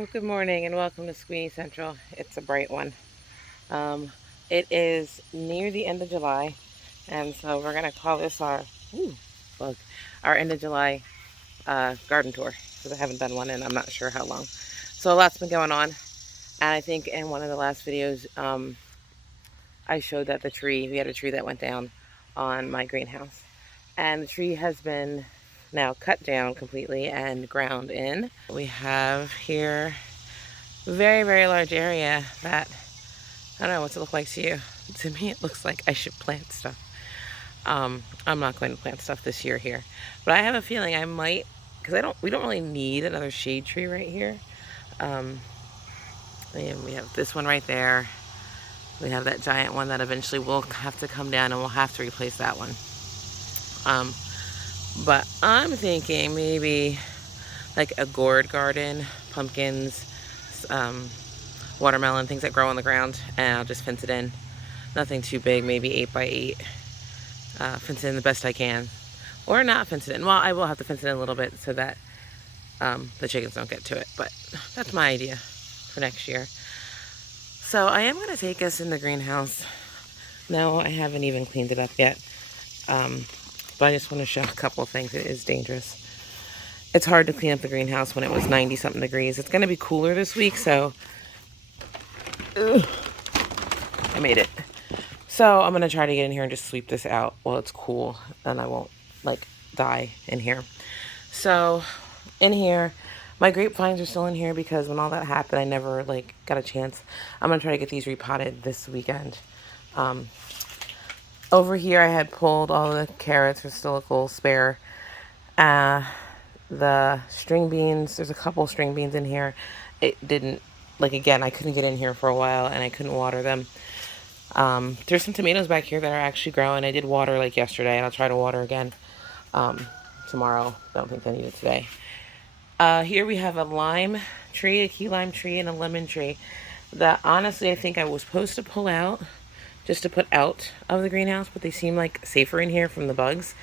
Oh, good morning and welcome to SquiniCentral. It's a bright one. It is near the end of July, and so we're going to call this our end of July garden tour, because I haven't done one and I'm not sure how long. So a lot's been going on, and I think in one of the last videos I showed that we had a tree that went down on my greenhouse, and the tree has been now cut down completely and ground in. We have here very, very large area that, I don't know what's it look like to you. To me, it looks like I should plant stuff. I'm not going to plant stuff this year here, but I have a feeling I might, because we don't really need another shade tree right here. And we have this one right there. We have that giant one that eventually will have to come down, and we'll have to replace that one. But I'm thinking maybe like a gourd garden, pumpkins, watermelon, things that grow on the ground, and I'll just fence it in. Nothing too big, maybe 8 by 8. Fence it in the best I can, or not fence it in. Well, I will have to fence it in a little bit so that the chickens don't get to it, but that's my idea for next year. So I am going to take us in the greenhouse. No, I haven't even cleaned it up yet, but I just want to show a couple of things. It is dangerous. It's hard to clean up the greenhouse when it was 90 something degrees. It's going to be cooler this week, so I made it. So I'm going to try to get in here and just sweep this out while it's cool, and I won't like die in here. So in here, my grapevines are still in here because when all that happened, I never like got a chance. I'm going to try to get these repotted this weekend. Over here I had pulled all the carrots. There's still a little spare. The string beans, there's a couple string beans in here. It didn't, like, again, I couldn't get in here for a while and I couldn't water them. There's some tomatoes back here that are actually growing. I did water like yesterday, and I'll try to water again tomorrow. Don't think I need it today. Here we have a lime tree, a key lime tree, and a lemon tree that honestly I think I was supposed to pull out just to put out of the greenhouse, but they seem like safer in here from the bugs.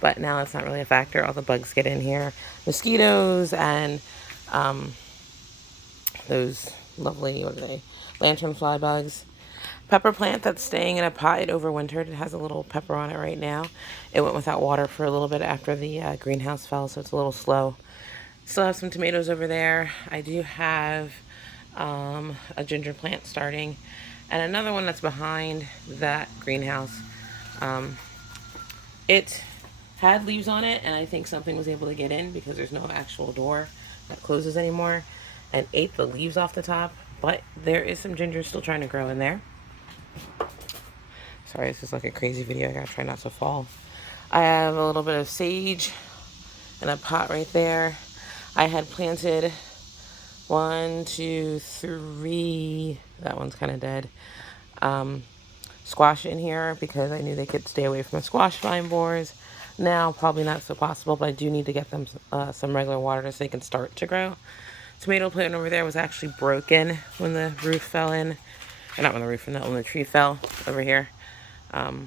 But now it's not really a factor. All the bugs get in here. Mosquitoes and those lovely, what are they? Lanternfly bugs. Pepper plant that's staying in a pot. It overwintered. It has a little pepper on it right now. It went without water for a little bit after the greenhouse fell, so it's a little slow. Still have some tomatoes over there. I do have a ginger plant starting, and another one that's behind that greenhouse. It had leaves on it, and I think something was able to get in because there's no actual door that closes anymore, and ate the leaves off the top. But there is some ginger still trying to grow in there. Sorry, this is like a crazy video. I gotta try not to fall. I have a little bit of sage in a pot right there. I had planted 1, 2, 3. That one's kind of dead. Squash in here because I knew they could stay away from the squash vine borers. Now, probably not so possible, but I do need to get them some regular water so they can start to grow. Tomato plant over there was actually broken when the roof fell in. Or not when the roof, when the tree fell over here. But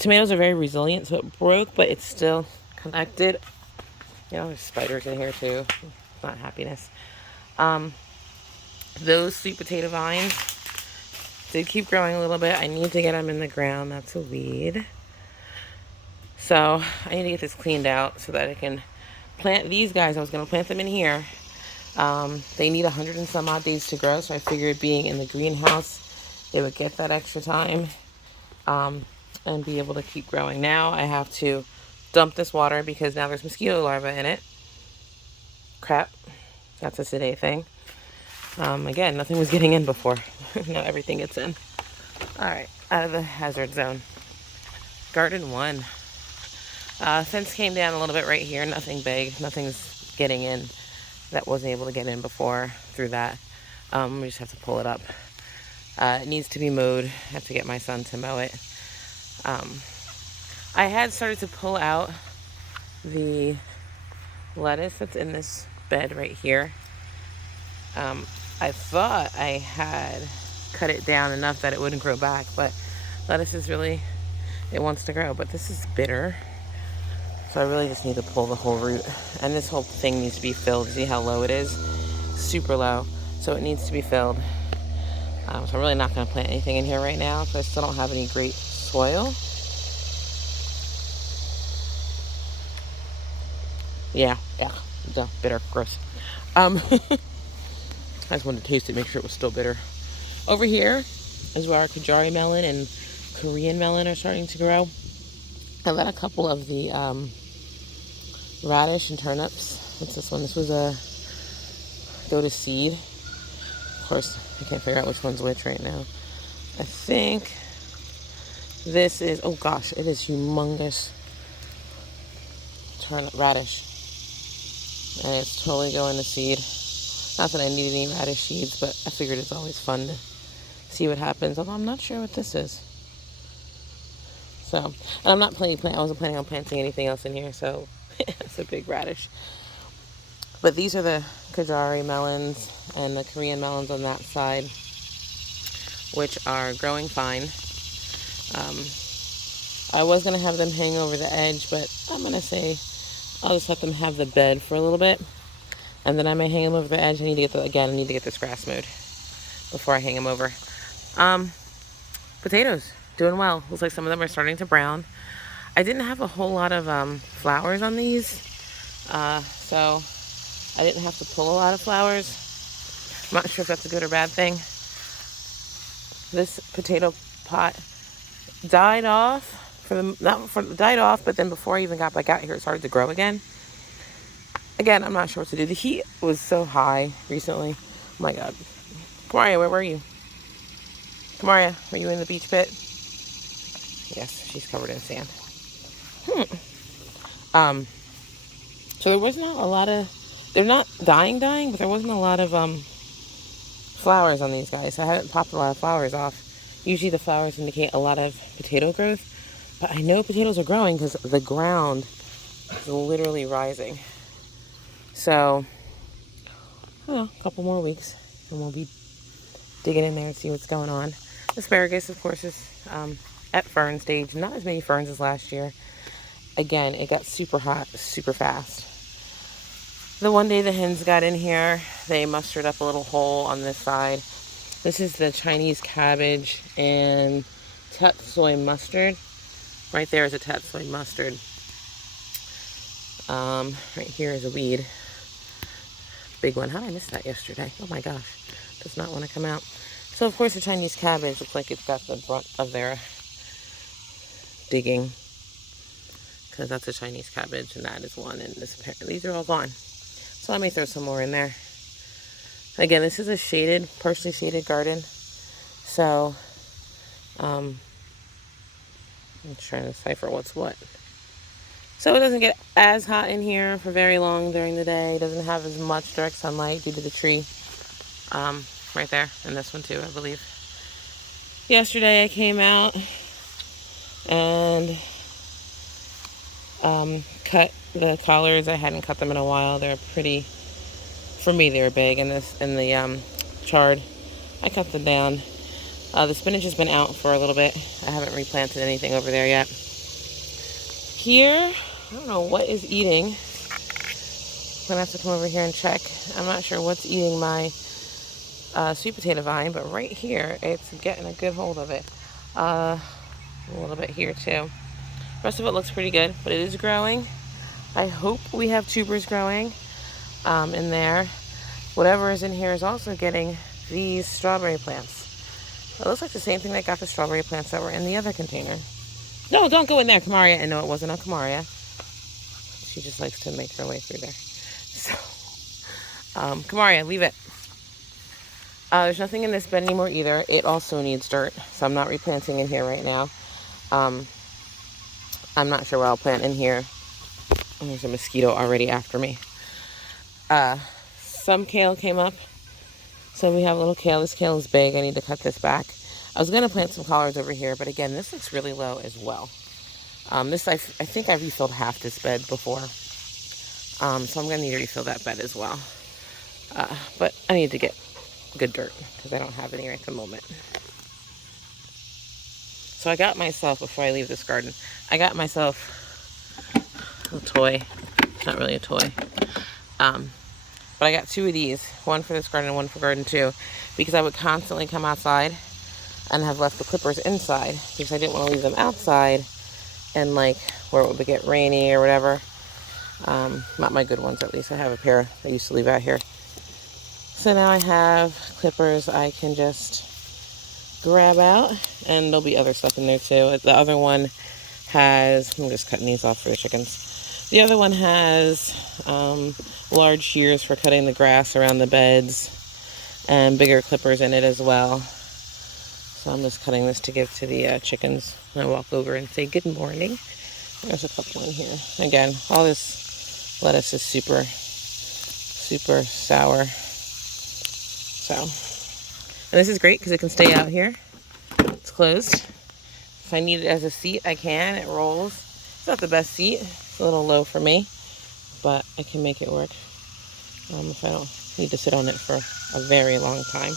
tomatoes are very resilient, so it broke, but it's still connected. You know, there's spiders in here too. It's not happiness. Those sweet potato vines did keep growing a little bit. I need to get them in the ground. That's a weed. So I need to get this cleaned out so that I can plant these guys. I was going to plant them in here. They need 100 and some odd days to grow, so I figured being in the greenhouse, they would get that extra time and be able to keep growing. Now I have to dump this water because now there's mosquito larvae in it. Crap. That's a today thing. Again, nothing was getting in before. Now everything gets in. Alright, out of the hazard zone. Garden 1. Fence came down a little bit right here. Nothing big. Nothing's getting in that wasn't able to get in before through that. We just have to pull it up. It needs to be mowed. I have to get my son to mow it. I had started to pull out the lettuce that's in this bed right here. I thought I had cut it down enough that it wouldn't grow back, but lettuce is really, it wants to grow, but this is bitter. So I really just need to pull the whole root. And this whole thing needs to be filled. See how low it is? Super low. So it needs to be filled. So I'm really not going to plant anything in here right now because I still don't have any great soil. Yeah, bitter, gross. I just wanted to taste it, make sure it was still bitter. Over here is where our Kajari melon and Korean melon are starting to grow. I've got a couple of the radish and turnips. What's this one? This was a go to seed. Of course, I can't figure out which one's which right now. I think this is, oh gosh, it is humongous turnip radish. And it's totally going to seed. Not that I need any radish seeds, but I figured it's always fun to see what happens. Although I'm not sure what this is. So, and I'm not I wasn't planning on planting anything else in here, so it's a big radish. But these are the Kajari melons and the Korean melons on that side, which are growing fine. I was going to have them hang over the edge, but I'm going to say I'll just let them have the bed for a little bit. And then I may hang them over the edge. I need to get this grass mowed before I hang them over. Potatoes, doing well. Looks like some of them are starting to brown. I didn't have a whole lot of flowers on these, so I didn't have to pull a lot of flowers. I'm not sure if that's a good or bad thing. This potato pot died off but then before I even got back out here, it started to grow again. Again, I'm not sure what to do. The heat was so high recently. Oh my God. Kamaria, where were you? Kamaria, were you in the beach pit? Yes, she's covered in sand. So there was not a lot of, they're not dying, but there wasn't a lot of flowers on these guys. So I haven't popped a lot of flowers off. Usually the flowers indicate a lot of potato growth. But I know potatoes are growing because the ground is literally rising. So, I don't know, a couple more weeks and we'll be digging in there and see what's going on. Asparagus, of course, is at fern stage. Not as many ferns as last year. Again, it got super hot super fast. The one day the hens got in here, they mustered up a little hole on this side. This is the Chinese cabbage and Tetsoy mustard. Right there is a Tetsoy mustard. Right here is a weed. Big one. How did I miss that yesterday? Oh my gosh. Does not want to come out. So of course the Chinese cabbage looks like it's got the brunt of their digging. Because that's a Chinese cabbage and that is one. And these are all gone. So I may throw some more in there. Again, this is a partially shaded garden. So, I'm trying to decipher what's what. So it doesn't get as hot in here for very long during the day. It doesn't have as much direct sunlight due to the tree. Right there, and this one too, I believe. Yesterday I came out and cut the collards. I hadn't cut them in a while. They're pretty, for me they were big, and the chard, I cut them down. The spinach has been out for a little bit. I haven't replanted anything over there yet. Here, I don't know what is eating. I'm gonna have to come over here and check. I'm not sure what's eating my sweet potato vine, but right here, it's getting a good hold of it. A little bit here too. The rest of it looks pretty good, but it is growing. I hope we have tubers growing in there. Whatever is in here is also getting these strawberry plants. It looks like the same thing that got the strawberry plants that were in the other container. No, don't go in there, Kamaria. And no, it wasn't a Kamaria. She just likes to make her way through there. So, Kamaria, leave it. There's nothing in this bed anymore either. It also needs dirt, so I'm not replanting in here right now. I'm not sure what I'll plant in here. Oh, there's a mosquito already after me. Some kale came up. So we have a little kale. This kale is big. I need to cut this back. I was going to plant some collards over here, but again, this looks really low as well. I think I refilled half this bed before. So I'm going to need to refill that bed as well. But I need to get good dirt because I don't have any right at the moment. So I got myself, before I leave this garden, I got myself a toy. It's not really a toy. But I got 2 of these, one for this garden and one for garden 2, because I would constantly come outside and have left the clippers inside because I didn't want to leave them outside and like where it would get rainy or whatever. Not my good ones, at least. I have a pair I used to leave out here. So now I have clippers I can just grab out, and there'll be other stuff in there too. The other one has, I'm just cutting these off for the chickens. The other one has large shears for cutting the grass around the beds and bigger clippers in it as well. So I'm just cutting this to give to the chickens when I walk over and say good morning. There's a couple in here. Again, all this lettuce is super sour. So, and this is great because it can stay out here. It's closed. If I need it as a seat, I can. It rolls. It's not the best seat. It's a little low for me, but I can make it work if I don't need to sit on it for a very long time.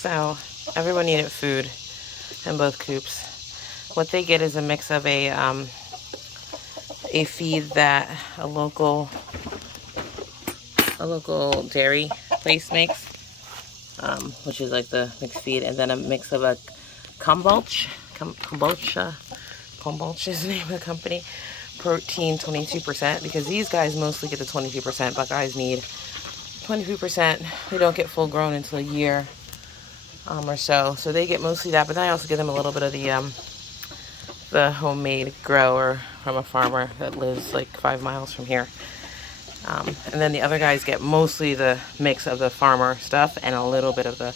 So everyone needed food in both coops. What they get is a mix of a feed that a local dairy place makes, which is like the mixed feed, and then a mix of a kombucha is the name of the company, protein 22%, because these guys mostly get the 22%, but guys need 22%. They don't get full grown until a year or so they get mostly that, but then I also give them a little bit of the homemade grower from a farmer that lives like 5 miles from here. And then the other guys get mostly the mix of the farmer stuff and a little bit of the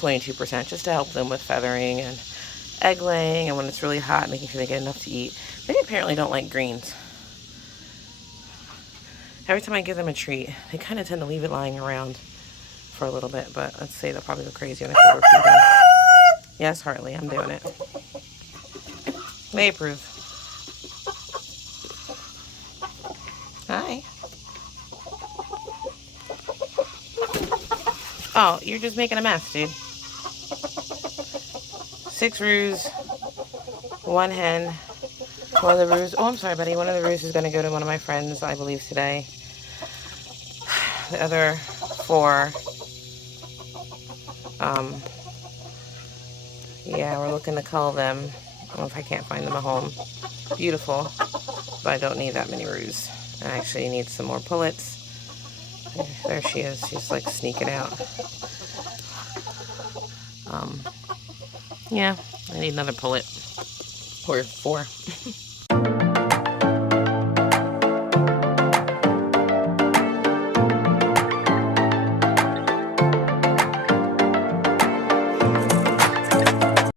22%, just to help them with feathering and egg laying, and when it's really hot, making sure they get enough to eat. They apparently don't like greens. Every time I give them a treat, they kind of tend to leave it lying around for a little bit, but let's say they'll probably go crazy when I put their feet in. Yes, Hartley, I'm doing it. They approve. Hi. Oh, you're just making a mess, dude. 6 roos. one hen. One of the roos, oh, I'm sorry, buddy. One of the roos is going to go to one of my friends, I believe, today. The other 4, yeah, we're looking to cull them. I don't know if I can't find them a home. Beautiful, but I don't need that many roos. I actually need some more pullets. There she is. She's like sneaking out. Yeah, I need another pullet. Or 4.